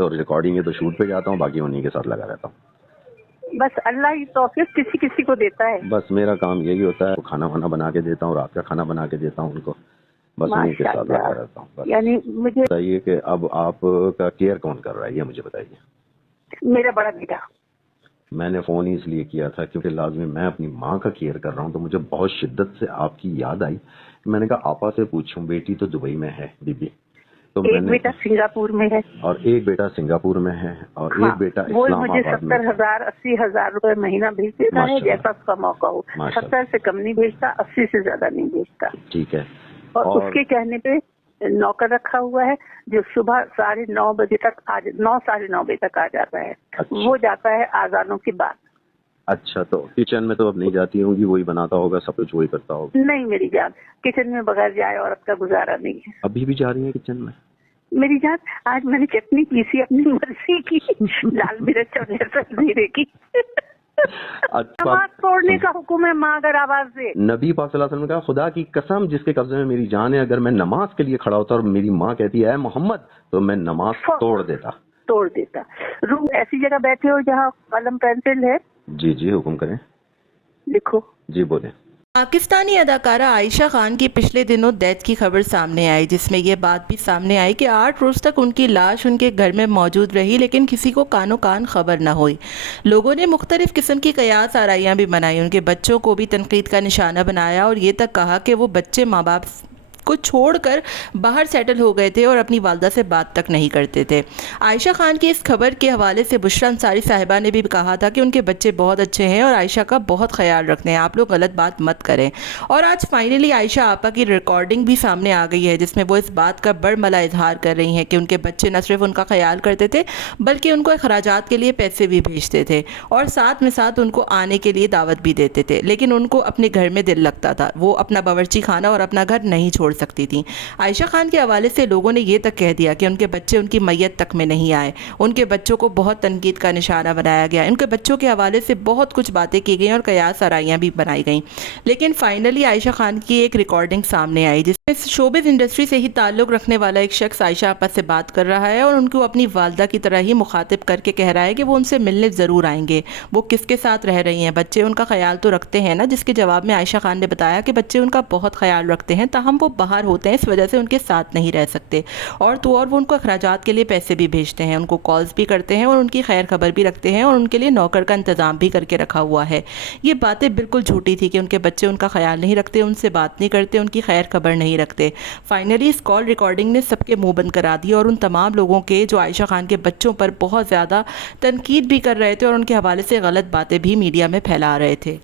तो रिकॉर्डिंग है तो शूट पे जाता हूँ, बाकी उन्हीं के साथ लगा रहता हूँ। बस अल्लाह ही तौफीक किसी किसी को देता है। बस मेरा काम यही होता है, खाना वाना बना के देता हूँ, रात का खाना बना के देता हूँ उनको, बस उन्हीं के साथ लगा रहता हूँ बस। यानी मुझे बताइए कि अब आपका केयर कौन कर रहा है, ये मुझे बताइए। मेरा बड़ा बेटा। मैंने फ़ोन ही इसलिए किया था क्योंकि लाजमी मैं अपनी माँ का केयर कर रहा हूँ, तो मुझे बहुत शिद्दत से आपकी याद आई। मैंने कहा आपा से पूछूं, बेटी तो दुबई में है बीबी, तो एक बेटा सिंगापुर में है और एक बेटा सिंगापुर में है और हाँ, एक बेटा वो मुझे इस्लामाबाद में। 70,000 80,000 रुपए महीना भेज देता है, जैसा उसका मौका हो। 70 से कम नहीं भेजता, 80 से ज्यादा नहीं भेजता। ठीक है। और उसके कहने पे नौकर रखा हुआ है जो सुबह 9:30 बजे तक 9 साढ़े 9 बजे तक आ जाता है। अच्छा। वो जाता है आजानों के बाद। अच्छा, तो किचन में तो अब नहीं जाती होंगी, वही बनाता होगा, सब कुछ वही करता होगा। नहीं मेरी जान, किचन में बगैर जाए औरत का गुजारा नहीं है। अभी भी जा रही है किचन में? मेरी जान, आज मैंने चटनी पीसी अपनी मर्जी की, लाल मिर्च और लहसुन जीरे की। नमाज तोड़ने का हुक्म है माँ अगर आवाज दे। नबी पाक सल्लल्लाहु अलैहि वसल्लम ने कहा, खुदा की कसम जिसके कब्जे में मेरी जान है, अगर मैं नमाज के लिए खड़ा होता और मेरी माँ कहती है मोहम्मद, तो मैं नमाज तोड़ देता। रूम ऐसी जगह बैठे हो जहाँ कलम पेंसिल है? जी जी, हुक्म करें, लिखो। जी बोले। पाकिस्तानी अदाकारा आयशा खान की पिछले दिनों डेथ की खबर सामने आई, जिसमें यह बात भी सामने आई कि 8 रोज तक उनकी लाश उनके घर में मौजूद रही, लेकिन किसी को कानो कान खबर न हुई। लोगों ने मुख्तलिफ किस्म की कयास आराइयाँ भी बनाई, उनके बच्चों को भी तनकीद का निशाना बनाया और ये तक कहा कि वो बच्चे माँ बाप को छोड़कर बाहर सेटल हो गए थे और अपनी वालदा से बात तक नहीं करते थे। आयशा खान की इस खबर के हवाले से बुशरा अंसारी साहिबा ने भी कहा था कि उनके बच्चे बहुत अच्छे हैं और आयशा का बहुत ख्याल रखते हैं, आप लोग गलत बात मत करें। और आज फाइनली आयशा आपा की रिकॉर्डिंग भी सामने आ गई है, जिसमें वो इस बात का बड़मला इजहार कर रही हैं कि उनके बच्चे न सिर्फ उनका ख्याल करते थे बल्कि उनको अखराजात के लिए पैसे भी भेजते थे और साथ में साथ उनको आने के लिए दावत भी देते थे, लेकिन उनको अपने घर में दिल लगता था, वो अपना बावर्ची खाना और अपना घर नहीं छोड़ सकती थी। आयशा खान के हवाले से लोगों ने ये तक कह दिया कि उनके बच्चे उनकी मैयत तक में नहीं आए, उनके बच्चों को बहुत तनकीद का निशाना बनाया गया, उनके बच्चों के हवाले से बहुत कुछ बातें की गई और कयास आराइयाँ भी बनाई गई। लेकिन फाइनली आयशा खान की एक रिकॉर्डिंग सामने आई जिसमें शोबिज़ इंडस्ट्री से ही ताल्लुक़ रखने वाला एक शख्स आयशा आपा से बात कर रहा है और उनको अपनी वालदा की तरह ही मुखातिब करके कह रहा है कि वो उनसे मिलने ज़रूर आएंगे, वो किसके साथ रह रही हैं, बच्चे उनका ख्याल तो रखते हैं ना। जिसके जवाब में आयशा खान ने बताया कि बच्चे उनका बहुत ख्याल रखते हैं, ताहम वो बाहर होते हैं, इस वजह से उनके साथ नहीं रह सकते और वो उनको अखराजात के लिए पैसे भी भेजते हैं, उनको कॉल्स भी करते हैं और उनकी खैर खबर भी रखते हैं और उनके लिए नौकर का इंतज़ाम भी करके रखा हुआ है। ये बातें बिल्कुल झूठी थी कि उनके बच्चे उनका ख्याल नहीं रखते, उनसे बात नहीं करते, उनकी खैर खबर नहीं रखते। फाइनली इस कॉल रिकॉर्डिंग ने सबके मुंह बंद करा दिया और उन तमाम लोगों के जो आयशा खान के बच्चों पर बहुत ज़्यादा तनकीद भी कर रहे थे और उनके हवाले से गलत बातें भी मीडिया में फैला रहे थे।